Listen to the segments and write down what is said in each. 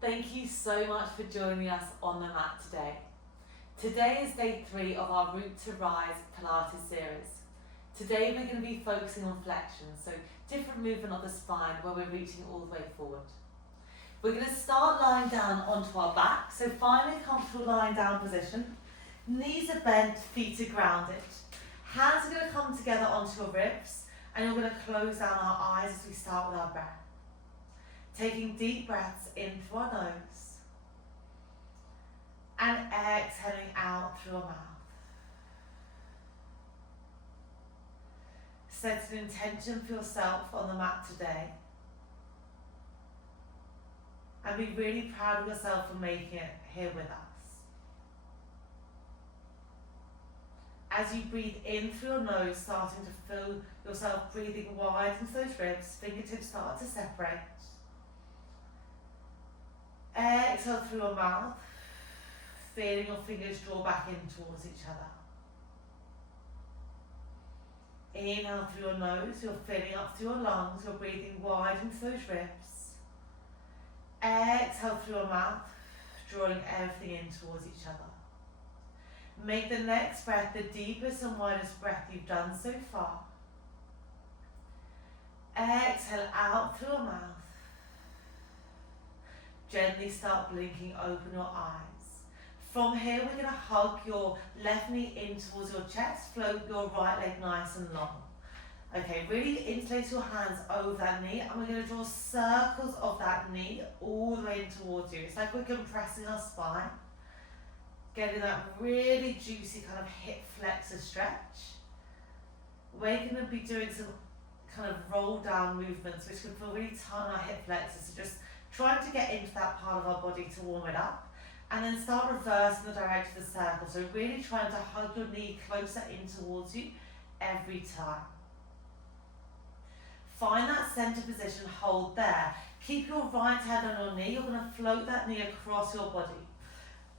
Thank you so much for joining us on the mat today. Today is day 3 of our Root to Rise Pilates series. Today we're going to be focusing on flexion, so different movement of the spine where we're reaching all the way forward. We're going to start lying down onto our back, so find a comfortable lying down position. Knees are bent, feet are grounded. Hands are going to come together onto your ribs, and you're going to close down our eyes as we start with our breath. Taking deep breaths in through our nose and exhaling out through our mouth. Set an intention for yourself on the mat today and be really proud of yourself for making it here with us. As you breathe in through your nose, starting to feel yourself breathing wide into those ribs, fingertips start to separate. Exhale through your mouth, feeling your fingers draw back in towards each other. Inhale through your nose, you're filling up through your lungs, you're breathing wide into those ribs. Exhale through your mouth, drawing everything in towards each other. Make the next breath the deepest and widest breath you've done so far. Exhale out through your mouth. Gently start blinking open your eyes. From here, we're going to hug your left knee in towards your chest, float your right leg nice and long. Okay, really interlace your hands over that knee, and we're going to draw circles of that knee all the way in towards you. It's like we're compressing our spine, getting that really juicy kind of hip flexor stretch. We're going to be doing some kind of roll down movements, which can feel really tight on our hip flexors, so just trying to get into that part of our body to warm it up, and then start reversing the direction of the circle. So really trying to hug your knee closer in towards you every time. Find that center position, hold there. Keep your right hand on your knee. You're going to float that knee across your body.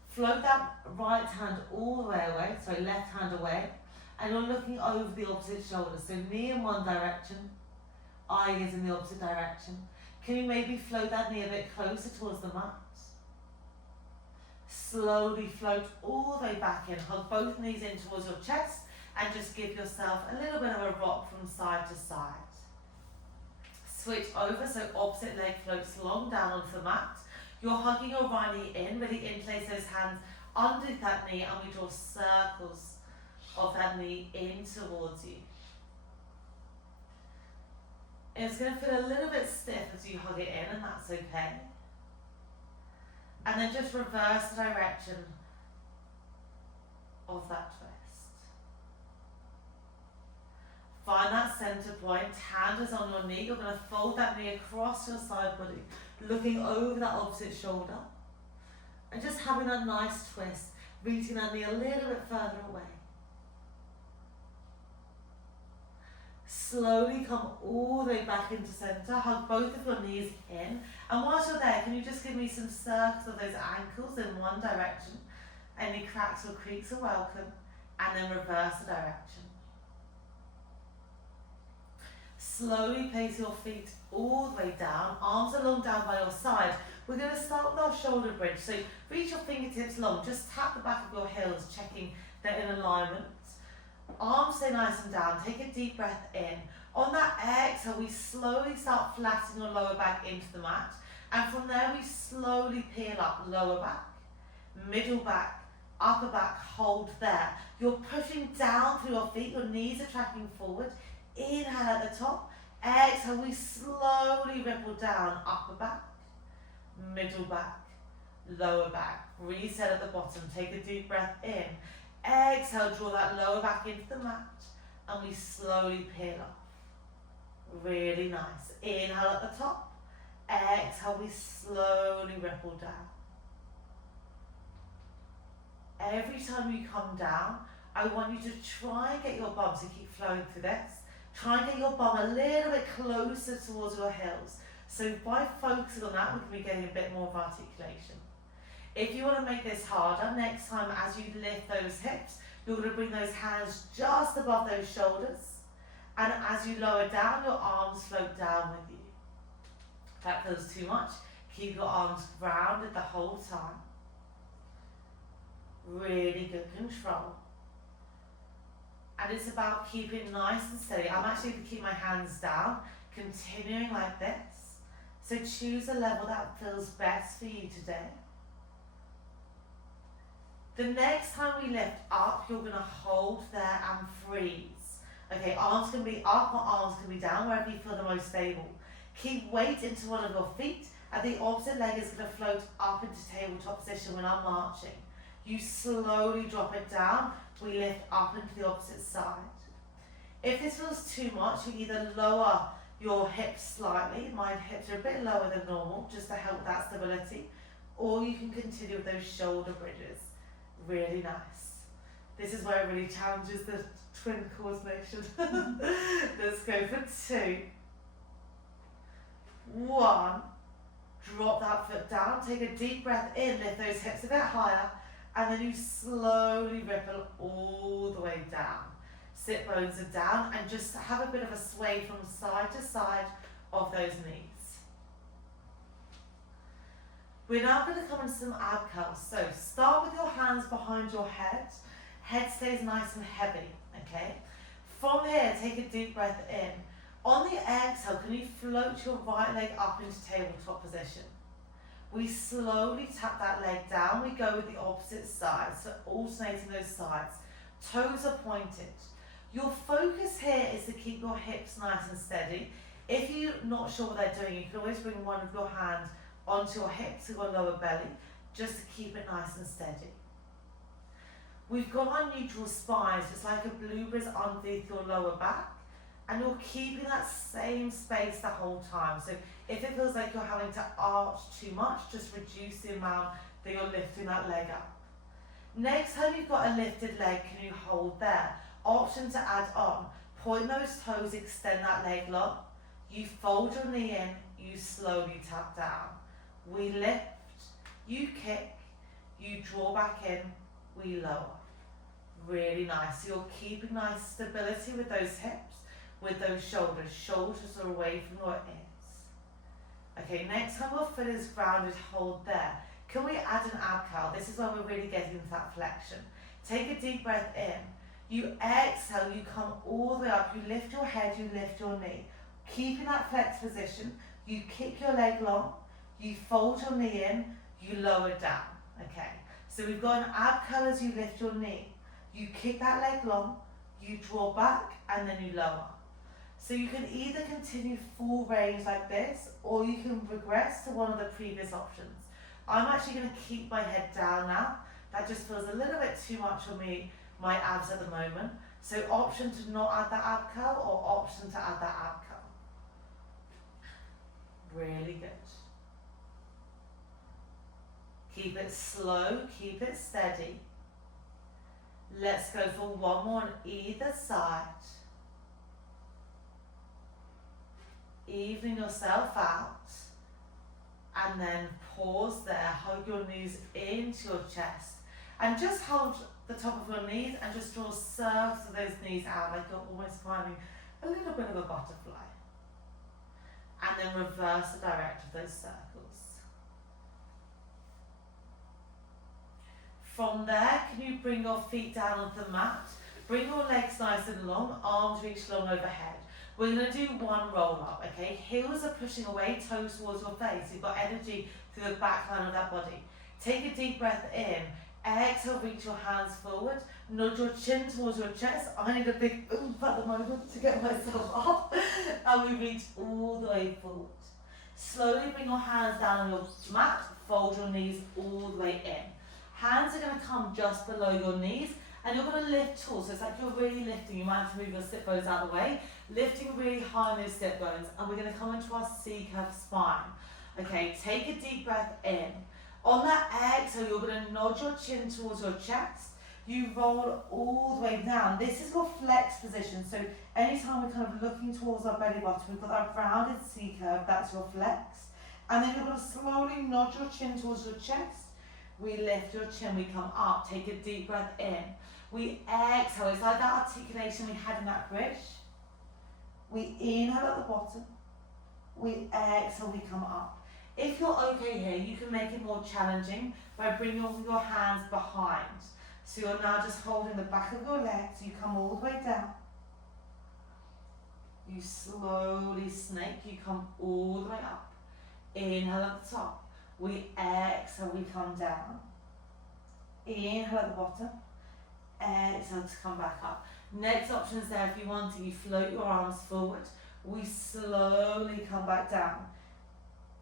Float that right hand all the way away, sorry, left hand away, and you're looking over the opposite shoulder. So knee in one direction, eye is in the opposite direction. Can you maybe float that knee a bit closer towards the mat? Slowly float all the way back in. Hug both knees in towards your chest and just give yourself a little bit of a rock from side to side. Switch over, so opposite leg floats long down onto the mat. You're hugging your right knee in, really interlace those hands underneath that knee, and we draw circles of that knee in towards you. It's going to feel a little bit stiff as you hug it in, and that's okay. And then just reverse the direction of that twist. Find that center point, hand is on your knee. You're going to fold that knee across your side body, looking over that opposite shoulder. And just having that nice twist, reaching that knee a little bit further away. Slowly come all the way back into center, hug both of your knees in, and whilst you're there, can you just give me some circles of those ankles in one direction? Any cracks or creaks are welcome, and then reverse the direction. Slowly place your feet all the way down, arms are long down by your side. We're going to start with our shoulder bridge, so reach your fingertips long, just tap the back of your heels, checking they're in alignment. Arms stay nice and down, take a deep breath in. On that exhale, we slowly start flattening your lower back into the mat. And from there, we slowly peel up, lower back, middle back, upper back, hold there. You're pushing down through your feet, your knees are tracking forward. Inhale at the top, exhale, we slowly ripple down, upper back, middle back, lower back. Reset at the bottom, take a deep breath in. Exhale, draw that lower back into the mat, and we slowly peel off. Really nice. Inhale at the top. Exhale, we slowly ripple down. Every time you come down, I want you to try and get your bum, so keep flowing through this. Try and get your bum a little bit closer towards your heels. So by focusing on that, we can be getting a bit more of articulation. If you want to make this harder, next time as you lift those hips, you're going to bring those hands just above those shoulders. And as you lower down, your arms float down with you. If that feels too much, Keep your arms grounded the whole time. Really good control. And it's about keeping nice and steady. I'm actually going to keep my hands down, continuing like this. So choose a level that feels best for you today. The next time we lift up, you're going to hold there and freeze. Okay, arms can be up or arms can be down, wherever you feel the most stable. Keep weight into one of your feet, and the opposite leg is going to float up into tabletop position when I'm marching. You slowly drop it down, we lift up into the opposite side. If this feels too much, you either lower your hips slightly, my hips are a bit lower than normal, just to help that stability, or you can continue with those shoulder bridges. Really nice. This is where it really challenges the twin coordination. Let's go for 2. 1. Drop that foot down, take a deep breath in, lift those hips a bit higher, and then you slowly ripple all the way down. Sit bones are down, and just have a bit of a sway from side to side of those knees. We're now going to come into some ab curls. So start with your hands behind your head. Head stays nice and heavy, okay? From here, take a deep breath in. On the exhale, can you float your right leg up into tabletop position? We slowly tap that leg down. We go with the opposite side, so alternating those sides. Toes are pointed. Your focus here is to keep your hips nice and steady. If you're not sure what they're doing, you can always bring one of your hands onto your hips, your lower belly, just to keep it nice and steady. We've got our neutral spine, so it's like a blueberries underneath your lower back, and you're keeping that same space the whole time. So if it feels like you're having to arch too much, just reduce the amount that you're lifting that leg up. Next time you've got a lifted leg, can you hold there? Option to add on. Point those toes, extend that leg long. You fold your knee in, you slowly tap down. We lift, you kick, you draw back in, we lower. Really nice. So you're keeping nice stability with those hips, with those shoulders. Shoulders are away from your ears. Okay, next time your foot is grounded, hold there. Can we add an ab curl? This is where we're really getting into that flexion. Take a deep breath in. You exhale, you come all the way up. You lift your head, you lift your knee. Keeping that flex position, you kick your leg long, you fold your knee in, you lower down. Okay, so we've got an ab curl as you lift your knee. You kick that leg long, you draw back, and then you lower. So you can either continue full range like this, or you can regress to one of the previous options. I'm actually going to keep my head down now. That just feels a little bit too much for me, my abs at the moment. So option to not add that ab curl, or option to add that ab curl. Really good. Keep it slow, keep it steady. Let's go for one more on either side. Evening yourself out. And then pause there, hug your knees into your chest. And just hold the top of your knees and just draw circles of those knees out like you're almost finding a little bit of a butterfly. And then reverse the direction of those circles. From there, can you bring your feet down onto the mat? Bring your legs nice and long, arms reach long overhead. We're going to do one roll up, okay? Heels are pushing away, toes towards your face. You've got energy through the back line of that body. Take a deep breath in. Exhale, reach your hands forward. Nod your chin towards your chest. I need a big oomph at the moment to get myself up. And we reach all the way forward. Slowly bring your hands down on your mat. Fold your knees all the way in. Hands are going to come just below your knees, and you're going to lift tall. So it's like you're really lifting. You might have to move your sit bones out of the way. Lifting really high on those sit bones, and we're going to come into our C-curve spine. Okay, take a deep breath in. On that exhale, you're going to nod your chin towards your chest. You roll all the way down. This is your flex position. So anytime we're kind of looking towards our belly button, we've got that rounded C-curve, that's your flex. And then you're going to slowly nod your chin towards your chest. We lift your chin, we come up, take a deep breath in. We exhale, it's like that articulation we had in that bridge. We inhale at the bottom, we exhale, we come up. If you're okay here, you can make it more challenging by bringing your hands behind. So you're now just holding the back of your legs, you come all the way down. You slowly snake, you come all the way up. Inhale at the top. We exhale, we come down. Inhale at the bottom. Exhale to come back up. Next option is there if you want to. You float your arms forward. We slowly come back down.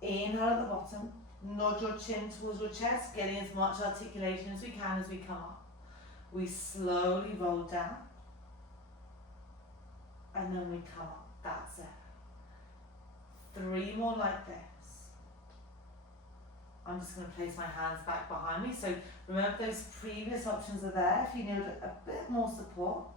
Inhale at the bottom. Nod your chin towards your chest, getting as much articulation as we can as we come up. We slowly roll down. And then we come up. That's it. 3 more like this. I'm just going to place my hands back behind me. So remember those previous options are there if you need a bit more support.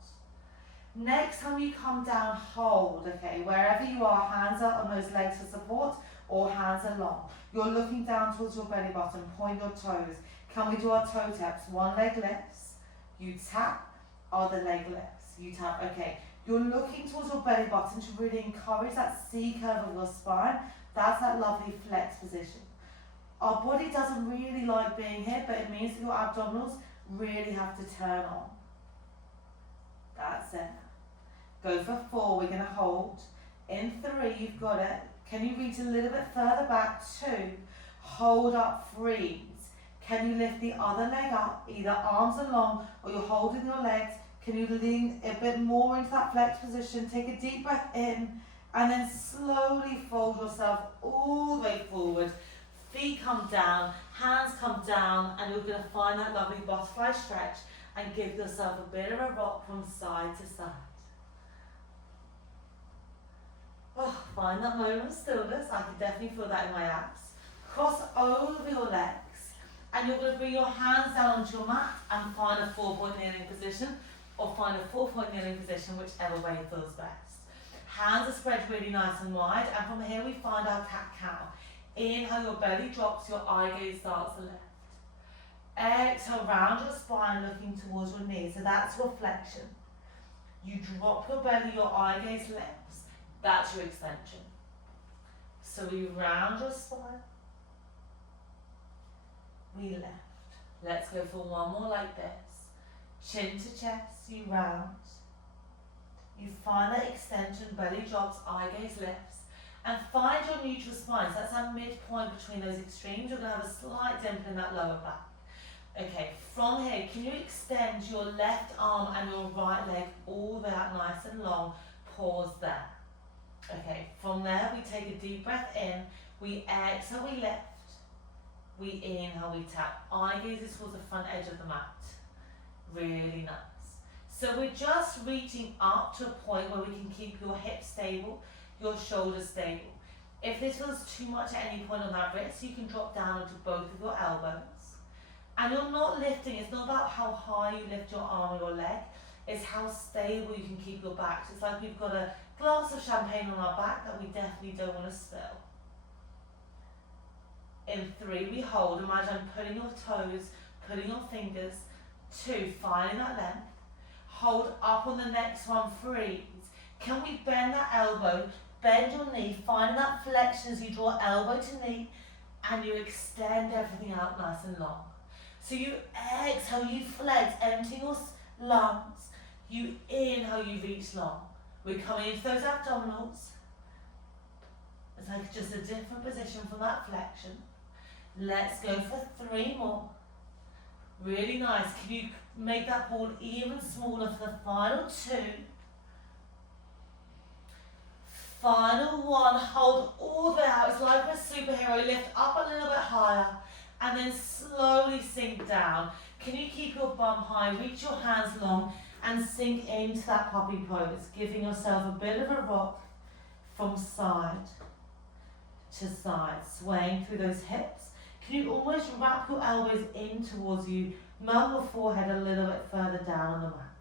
Next time you come down, hold, okay? Wherever you are, hands up on those legs for support or hands are long. You're looking down towards your belly button, point your toes. Can we do our toe taps? One leg lifts, you tap, other leg lifts, you tap, okay. You're looking towards your belly button to really encourage that C curve of your spine. That's that lovely flex position. Our body doesn't really like being here, but it means that your abdominals really have to turn on. That's it. Go for 4, we're going to hold. In 3, you've got it. Can you reach a little bit further back? 2, hold up, freeze. Can you lift the other leg up? Either arms are long or you're holding your legs. Can you lean a bit more into that flex position? Take a deep breath in and then slowly fold yourself all the way forward. Feet come down, hands come down, and you're going to find that lovely butterfly stretch and give yourself a bit of a rock from side to side. Oh, find that moment of stillness. I can definitely feel that in my abs. Cross over your legs, and you're going to bring your hands down onto your mat and find a 4-point kneeling position, or find a 4-point kneeling position, whichever way feels best. Hands are spread really nice and wide, and from here we find our cat-cow. Inhale, your belly drops, your eye gaze starts to lift. Exhale, round your spine, looking towards your knees. So that's your flexion. You drop your belly, your eye gaze lifts. That's your extension. So we round your spine. We lift. Let's go for 1 more like this. Chin to chest, you round. You find that extension, belly drops, eye gaze lifts. And find your neutral spine. So that's our midpoint between those extremes. You're going to have a slight dimple in that lower back. Okay, from here, can you extend your left arm and your right leg all the way out nice and long? Pause there. Okay, from there, we take a deep breath in. We exhale, we lift. We inhale, we tap. Eye gazes towards the front edge of the mat. Really nice. So we're just reaching up to a point where we can keep your hips stable, your shoulders stable. If this feels too much at any point on that wrist, you can drop down onto both of your elbows. And you're not lifting, it's not about how high you lift your arm or your leg, it's how stable you can keep your back. So it's like we've got a glass of champagne on our back that we definitely don't want to spill. In 3, we hold. Imagine putting your toes, putting your fingers. 2, finding that length. Hold up on the next one, freeze. Can we bend that elbow, bend your knee, finding that flexion as you draw elbow to knee, and you extend everything out nice and long. So you exhale, you flex, empty your lungs. You inhale, you reach long. We're coming into those abdominals. It's like just a different position from that flexion. Let's go for 3 more. Really nice. Can you make that ball even smaller for the final 2? Final 1. Hold all the way out. It's like a superhero. Lift up a little bit higher and then slowly sink down. Can you keep your bum high? Reach your hands long and sink into that puppy pose, giving yourself a bit of a rock from side to side, swaying through those hips. Can you almost wrap your elbows in towards you, melt your forehead a little bit further down on the mat.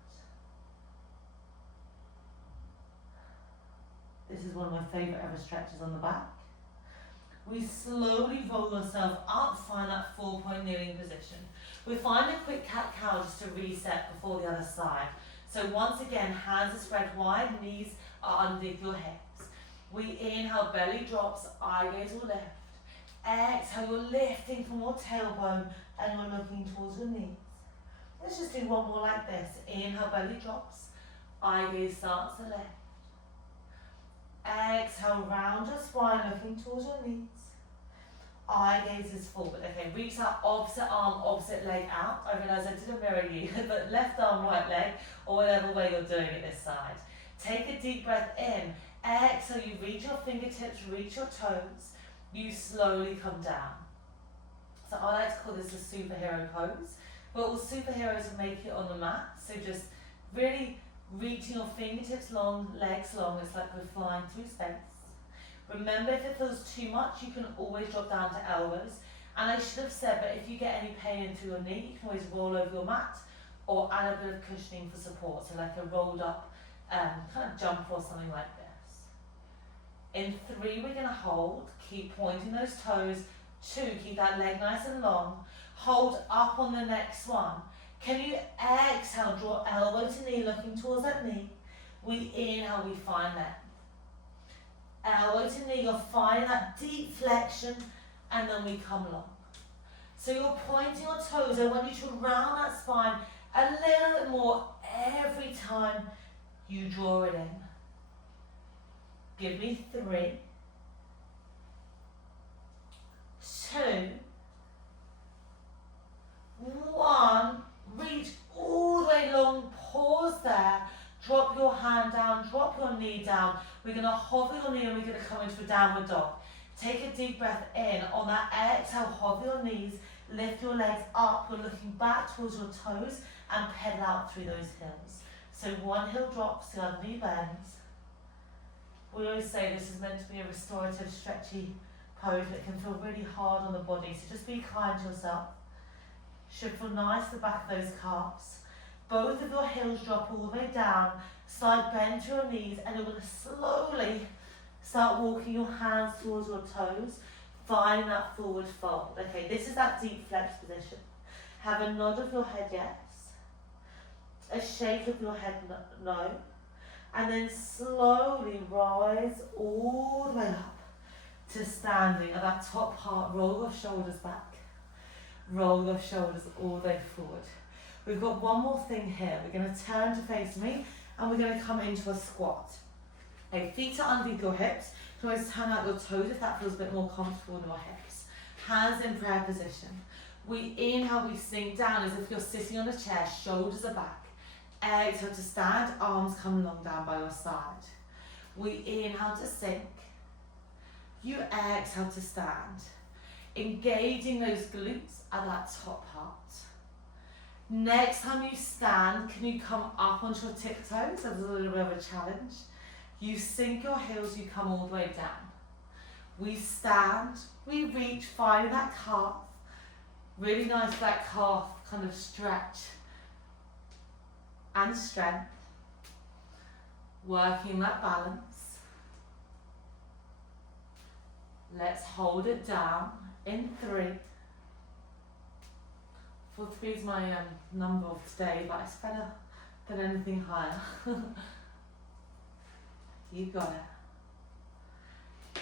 This is one of my favourite ever stretches on the back. We slowly roll yourself up, find that 4-point kneeling position. We find a quick cat-cow just to reset before the other side. So once again, hands are spread wide, knees are underneath your hips. We inhale, belly drops, eye gaze will lift. Exhale, you're lifting from your tailbone and you're looking towards your knees. Let's just do one more like this. Inhale, belly drops. Eye gaze starts to lift. Exhale, round your spine, looking towards your knees. Eye gaze is forward. Okay, reach that opposite arm, opposite leg out. I realise I didn't mirror you, but left arm, right leg, or whatever way you're doing it this side. Take a deep breath in. Exhale, you reach your fingertips, reach your toes. You slowly come down. So I like to call this a superhero pose. But all superheroes make it on the mat. So just really reaching your fingertips long, legs long. It's like we're flying through space. Remember, if it feels too much, you can always drop down to elbows. And I should have said, but if you get any pain into your knee, you can always roll over your mat or add a bit of cushioning for support. So like a rolled up kind of jump or something like this. In 3, we're going to hold. Keep pointing those toes. 2, keep that leg nice and long. Hold up on the next one. Can you exhale, draw elbow to knee, looking towards that knee. We inhale, we find that. Elbow to knee, you're finding that deep flexion, and then we come long. So you're pointing your toes. I want you to round that spine a little bit more every time you draw it in. Give me 3, 2, 1. Reach all the way long, pause there. Drop your hand down, drop your knee down. We're going to hover your knee and we're going to come into a downward dog. Take a deep breath in. On that exhale, hover your knees, lift your legs up. You're looking back towards your toes and pedal out through those heels. So one heel drops, the other knee bends. We always say this is meant to be a restorative, stretchy pose that can feel really hard on the body. So just be kind to yourself. Should feel nice the back of those calves. Both of your heels drop all the way down. Slight bend to your knees, and you're going to slowly start walking your hands towards your toes, finding that forward fold. Okay, this is that deep flex position. Have a nod of your head, yes. A shake of your head, no. And then slowly rise all the way up to standing at that top part. Roll your shoulders back. Roll your shoulders all the way forward. We've got one more thing here. We're going to turn to face me and we're going to come into a squat. Okay, feet are underneath your hips. You can always turn out your toes if that feels a bit more comfortable in your hips. Hands in prayer position. We inhale, we sink down as if you're sitting on a chair, shoulders are back. Exhale to stand, arms come long down by your side. We inhale to sink. You exhale to stand. Engaging those glutes at that top part. Next time you stand, can you come up onto your tiptoes? That's a little bit of a challenge. You sink your heels, you come all the way down. We stand, we reach, finding that calf. Really nice that calf kind of stretch and strength. Working that balance. Let's hold it down in 3. 3 is my number of today, but it's better than anything higher. You got it.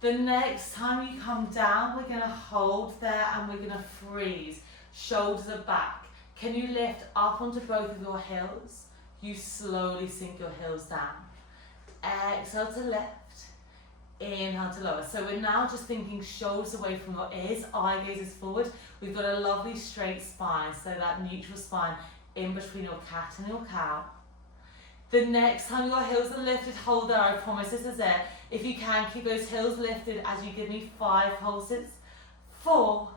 The next time you come down, we're going to hold there and we're going to freeze. Shoulders are back. Can you lift up onto both of your heels? You slowly sink your heels down. Exhale to lift. Inhale to lower. So we're now just thinking shoulders away from your ears, eye gaze is forward. We've got a lovely straight spine, so that neutral spine in between your cat and your cow. The next time your heels are lifted, hold there. I promise this is it. If you can, keep those heels lifted as you give me 5 pulses. 4,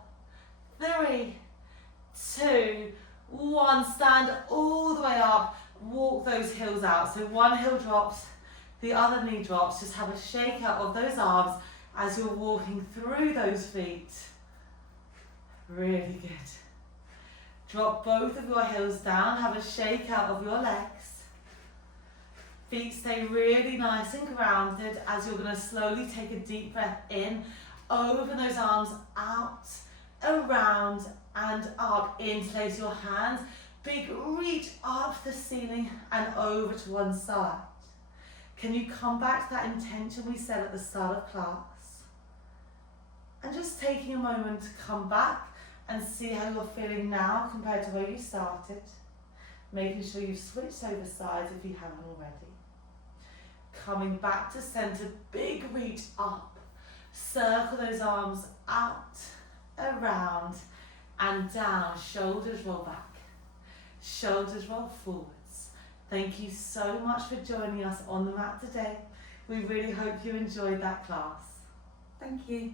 3, 2, 1. Stand all the way up. Walk those heels out. So one heel drops, the other knee drops. Just have a shake out of those arms as you're walking through those feet. Really good. Drop both of your heels down. Have a shake out of your legs. Feet stay really nice and grounded as you're going to slowly take a deep breath in. Open those arms out, around and up. Interlace your hands. Big reach up the ceiling and over to one side. Can you come back to that intention we set at the start of class? And just taking a moment to come back and see how you're feeling now compared to where you started. Making sure you've switched over sides if you haven't already. Coming back to center, big reach up. Circle those arms out, around, and down. Shoulders roll back. Shoulders roll forwards. Thank you so much for joining us on the mat today. We really hope you enjoyed that class. Thank you.